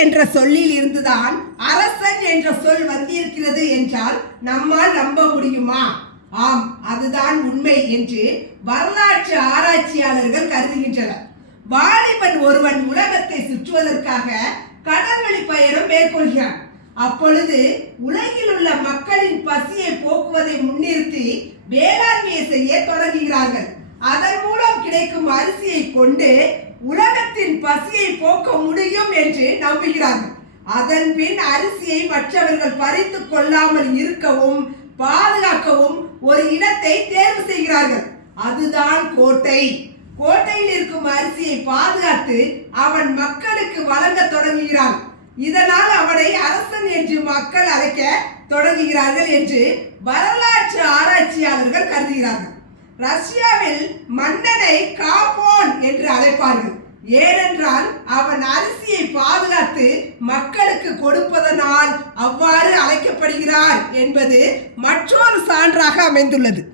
என்ற சொல்லில் இருந்துதான் அரசன் என்ற சொல் வந்திருக்கிறது என்றால் நம்மால் நம்ப முடியுமா? ஆம், அதுதான் உண்மை என்று வரலாற்று ஆராய்ச்சியாளர்கள் கருதுகின்றனர். வாலிபன் ஒருவன் உலகத்தை சுற்றுவதற்காக கடல்வழி பயணம் மேற்கொள்கிறான். அப்பொழுது உலகில் உள்ள மக்களின் பசியை போக்குவதை முன்னிறுத்தி வேளாண்மையை செய்ய தொடங்குகிறார்கள். அதன் மூலம் கிடைக்கும் அரிசியை கொண்டு உலகத்தின் பசியை போக்க முடியும் என்று நம்புகிறார்கள். அதன் பின் அரிசியை மற்றவர்கள் பறித்து கொள்ளாமல் இருக்கவும் பாதுகாக்கவும் ஒரு இடத்தை தேர்வு செய்கிறார்கள். அதுதான் கோட்டை. கோட்டையில் இருக்கும் அரிசியை பாதுகாத்து அவன் மக்களுக்கு வழங்க தொடங்குகிறான். இதனால் அவனை அரசன் என்று மக்கள் அழைக்க தொடங்குகிறார்கள் என்று வரலாற்று ஆராய்ச்சியாளர்கள் கருதுகிறார்கள். ரஷ்யாவில் மன்னனை காபோன் என்று அழைப்பார்கள். ஏனென்றால் அவன் அரிசியை பாதுகாத்து மக்களுக்கு கொடுப்பதனால் அவ்வாறு அழைக்கப்படுகிறார் என்பது மற்றொரு சான்றாக அமைந்துள்ளது.